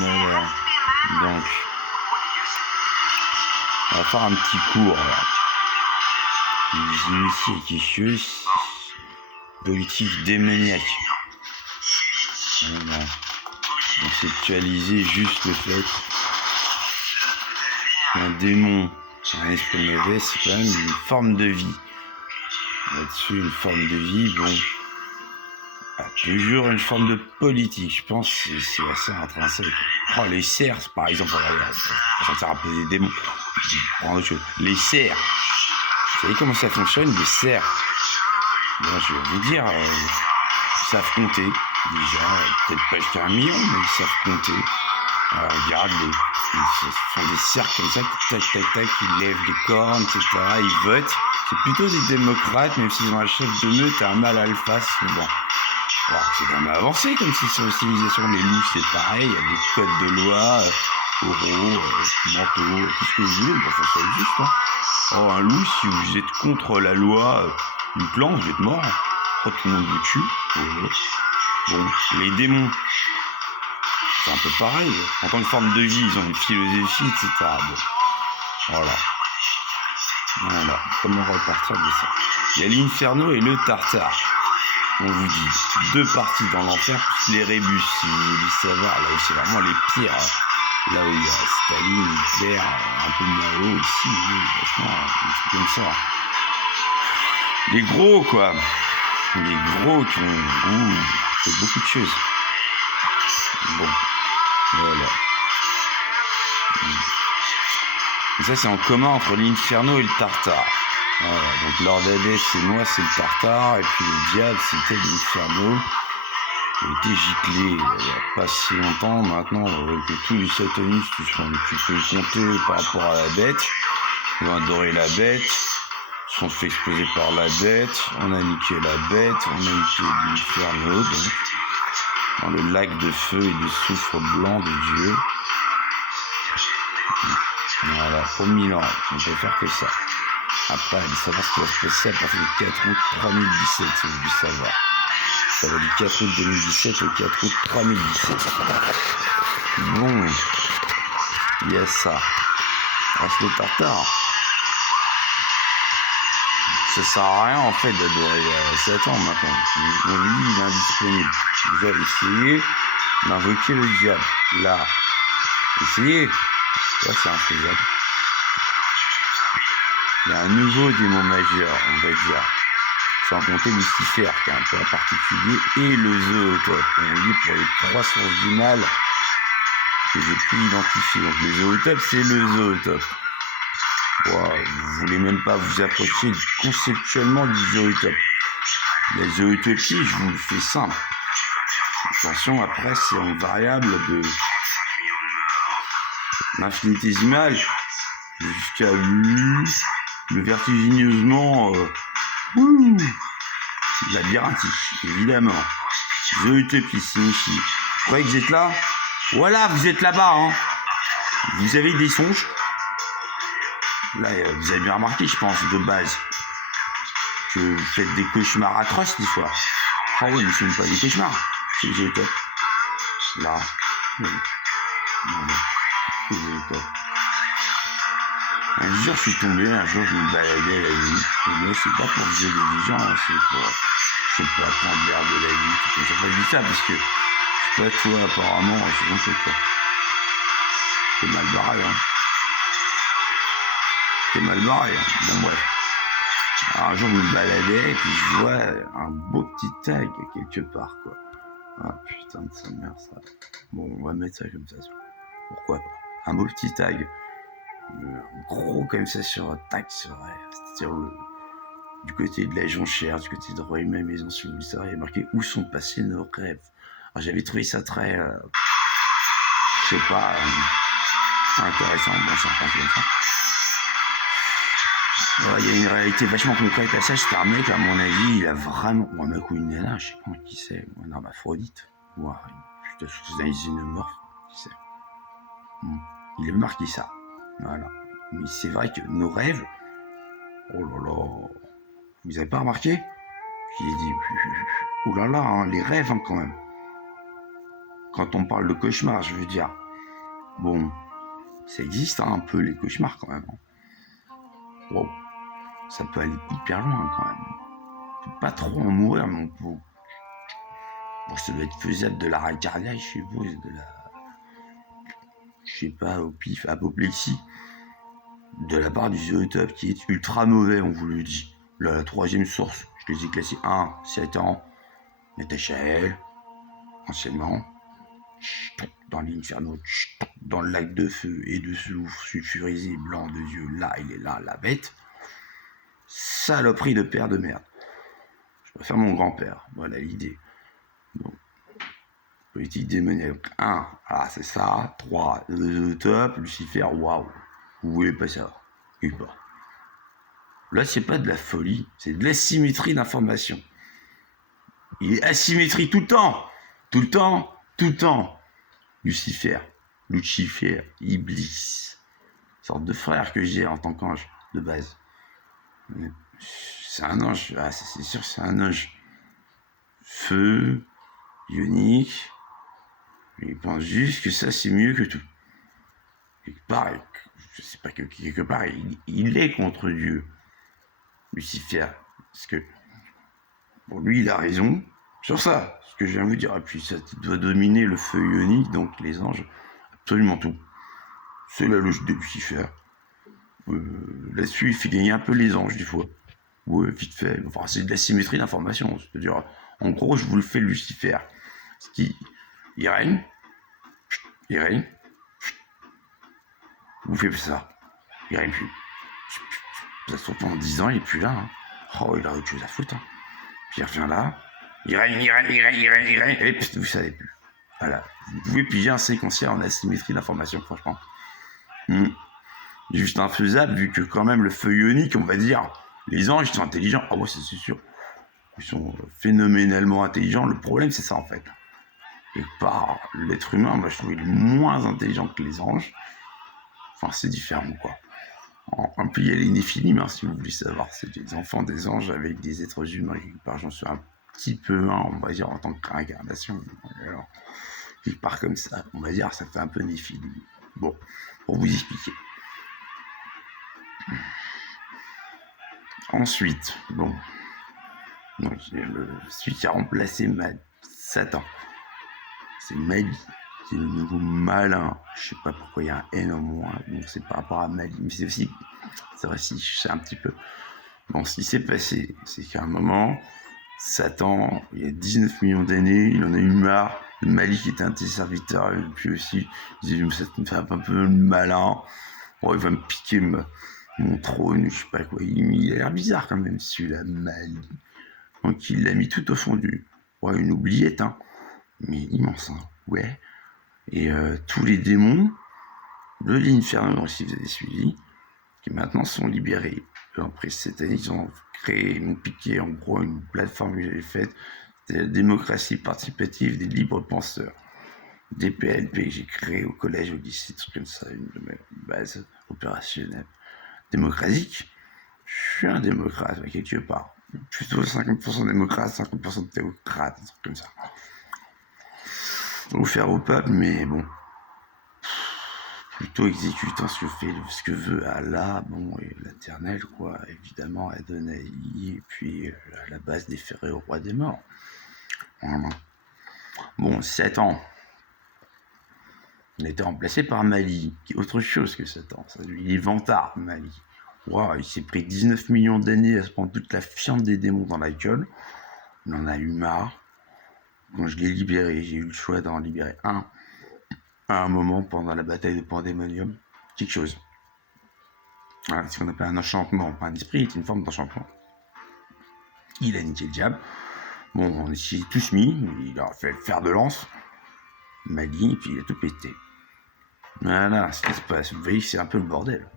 Voilà. Donc, on va faire un petit cours là. Les initiés et quelque chose. Politique démoniaque. Voilà. Conceptualiser juste le fait qu'un démon, un esprit mauvais, c'est quand même une forme de vie. Là-dessus, une forme de vie, bon, toujours une forme de politique, je pense que c'est assez intrinsèque. Oh, les cerfs, par exemple, on s'en sert un peu des démons. Les cerfs, vous savez comment ça fonctionne, les cerfs? Bon, je vais vous dire, ils savent compter, déjà, peut-être pas jusqu'à 1 million, mais ils savent compter. Regarde, ils font des cercles comme ça, tac, tac, tac, ils lèvent les cornes, etc., ils votent. C'est plutôt des démocrates, même s'ils ont un chef de meute, un mâle alpha souvent. Alors, c'est quand même avancé comme c'est sur la civilisation. Les loups, c'est pareil, il y a des codes de loi, oraux, manteaux, tout ce que vous voulez, bon, ça existe. Hein. Oh, un loup, si vous êtes contre la loi, une plante, vous êtes mort. Oh, tout le monde vous tue. Bon, les démons, c'est un peu pareil. En tant que forme de vie, ils ont une philosophie, etc. Bon, voilà. Comment repartir de ça? Il y a l'Inferno et le Tartare. On vous dit 2 parties dans l'enfer, plus les rébus, si vous voulez savoir. Là où c'est vraiment les pires. Là où il y a Staline, Hitler, un peu Mao aussi, franchement, des trucs comme ça. Les gros, quoi. Les gros qui ont fait beaucoup de choses. Bon, voilà. Et ça, c'est en commun entre l'Inferno et le Tartare. Voilà, donc Lord Hades, c'est moi, c'est le Tartare, et puis le diable, c'était l'Inferno. Il a été giclé il n'y a pas si longtemps, maintenant que tous les satanistes, tu peux compter par rapport à la bête. Ils ont adoré la bête, ils sont fait exploser par la bête, on a niqué la bête, on a niqué l'Inferno, donc, dans le lac de feu et de soufre blanc de Dieu. Voilà, pour 1000 ans, on peut faire que ça. Après, il faut savoir ce qui va se passer à partir du 4 août 3017, si vous voulez savoir. Ça va du 4 août 2017 au 4 août 3017. Bon, il y a ça. Reste le Tartare. Ça sert à rien en fait d'adorer Satan maintenant. Lui, il est indisponible. Vous avez essayé d'invoquer le diable. Là, essayez. Là, c'est infaisable. Il y a un nouveau démon majeur, on va dire. Sans compter Lucifer, qui est un peu particulier, et le zootope. On dit pour les 3 sources du mal que j'ai pu identifier. Donc le zootope, c'est le zootope. Wow, vous voulez même pas vous approcher conceptuellement du zootope. La zootopie, je vous le fais simple. Attention, après, c'est en variable de l'infinitésimal jusqu'à le vertigineusement labyrinthique, évidemment. Zootopie signifie. Vous croyez que vous êtes là? Voilà, vous êtes là-bas, hein. Vous avez des songes. Là, vous avez bien remarqué, je pense, de base, que vous faites des cauchemars atroces des fois. Ah oui, mais ce ne sont pas des cauchemars, c'est le zootope. Là, oui. Non, c'est le zootope. Un jour, je suis tombé, un jour, je me baladais la nuit. Et moi, c'est pas pour violer des gens, c'est pour apprendre l'air de la vie. Tout ça, je dis ça parce que, je sais pas, toi, apparemment, c'est comme ça, quoi. T'es mal barré, hein. T'es mal barré, hein. Bon, bref. Alors, un jour, je me baladais, et puis je vois un beau petit tag quelque part, quoi. Ah, putain de sa mère, ça. Bon, on va mettre ça comme ça. Pourquoi pas? Un beau petit tag. Gros comme ça sur tac sur c'est-à-dire du côté de la jonchère, du côté de Rueil Maison, si vous le savez, il y a marqué où sont passés nos rêves. Alors j'avais trouvé ça très je sais pas intéressant, bon ça passe comme ça. Il y a une réalité vachement concrète à ça. C'était un mec, à mon avis, il a vraiment, ou un mec ou une nana, je sais pas qui c'est, un hermaphrodite, ou un putain, c'est un xénomorphe, qui c'est. Il a marqué ça. Voilà. Mais c'est vrai que nos rêves, oh là là, vous avez pas remarqué? J'ai dit, oh là là, hein, les rêves hein, quand même. Quand on parle de cauchemar, je veux dire, Bon, ça existe un peu les cauchemars quand même. Wow, ça peut aller hyper loin quand même. Faut pas trop en mourir non plus. Bon, ça doit être faisable de l'arrêt cardiaque, je suppose, de la, je sais pas, au pif, apoplexie, de la part du zootope qui est ultra mauvais, on vous le dit. La troisième source, je les ai classés 1, 7 ans, Natacha, anciennement, dans l'inferno, dans le lac de feu et de soufre sulfurisé, blanc de yeux, là, il est là, la bête. Saloperie de père de merde. Je préfère mon grand-père, voilà l'idée. Bon. Politique démoniaque 1, ah c'est ça. 3, le top, Lucifer, waouh. Vous voulez pas savoir. Et pas. Là, c'est pas de la folie, c'est de l'asymétrie d'information. Il est asymétrique tout le temps. Tout le temps, tout le temps. Lucifer, Iblis. Sorte de frère que j'ai en tant qu'ange, de base. C'est un ange, ah, c'est sûr, c'est un ange. Feu, ionique. Il pense juste que ça, c'est mieux que tout. Quelque part, je sais pas que quelque part, il est contre Dieu, Lucifer. Parce que, pour lui, il a raison sur ça, ce que je viens de vous dire. Et puis, ça doit dominer le feu ionique, donc les anges, absolument tout. C'est la logique de Lucifer. Là-dessus, il fait gagner un peu les anges, des fois. Ouais, vite fait. Enfin, c'est de la symétrie d'information. C'est-à-dire, en gros, je vous le fais Lucifer. Ce qui, il règne. Vous faites ça. Il règne plus. Ça se trouve pendant 10 ans, il est plus là. Hein. Oh, il a autre chose à foutre. Hein. Puis il revient là. Il règne. Et puis vous savez plus. Voilà. Vous pouvez piger un séquentiel en asymétrie d'information, franchement. Juste infaisable, vu que quand même le feu ionique, on va dire, les anges, ils sont intelligents. Ah ouais, c'est sûr. Ils sont phénoménalement intelligents. Le problème, c'est ça, en fait. Et par l'être humain, moi, je trouve qu'il est moins intelligent que les anges. Enfin, c'est différent, quoi. Un peu, il y a les néphilim, hein, si vous voulez savoir. C'est des enfants des anges avec des êtres humains. Par j'en suis un petit peu un, on va dire, en tant que réincarnation. Alors, il part comme ça. On va dire, ça fait un peu néphilim. Bon, pour vous expliquer. Ensuite, bon. Donc, celui qui a remplacé Satan. C'est Mali. C'est le nouveau malin. Je sais pas pourquoi il y a un N en moins. Bon, c'est par rapport à Mali. Mais c'est aussi. C'est vrai, si je sais un petit peu. Bon, ce qui s'est passé, c'est qu'à un moment, Satan, il y a 19 millions d'années, il en a eu marre. Le Mali qui était un de ses serviteurs, et puis aussi, il disait, ça me fait un peu malin. Bon, il va me piquer mon trône, je sais pas quoi. Il a l'air bizarre quand même, celui-là, Mali. Donc, il l'a mis tout au fond une oubliette, hein. Mais immense, hein. Ouais. Et tous les démons de l'Inferno, si vous avez suivi, qui maintenant sont libérés. Après cette année, ils ont piqué en gros une plateforme que j'avais faite, c'était la démocratie participative des libres penseurs. DPLP que j'ai créé au collège, au lycée, trucs comme ça, une de mes bases opérationnelles. Démocratique, je suis un démocrate, quelque part. Plutôt 50% démocrate, 50% théocrate, un truc comme ça. Vous faire au peuple, mais bon. Plutôt exécutant ce que veut Allah, bon, et l'éternel, quoi, évidemment, Adonai, et puis à la base déféré au roi des morts. Voilà. Bon, 7 ans. On a été remplacé par Mali, qui est autre chose que Satan. Ça, lui, il est vantard, Mali. Wow, il s'est pris 19 millions d'années à se prendre toute la fiente des démons dans la gueule. Il en a eu marre. Quand je l'ai libéré, j'ai eu le choix d'en libérer un à un moment pendant la bataille de Pandémonium. Quelque chose. Voilà, c'est ce qu'on appelle un enchantement. Un esprit est une forme d'enchantement. Il a niqué le diable. Bon, on s'y est tous mis. Il a fait le fer de lance. Mali, et puis il a tout pété. Voilà ce qui se passe. Vous voyez que c'est un peu le bordel.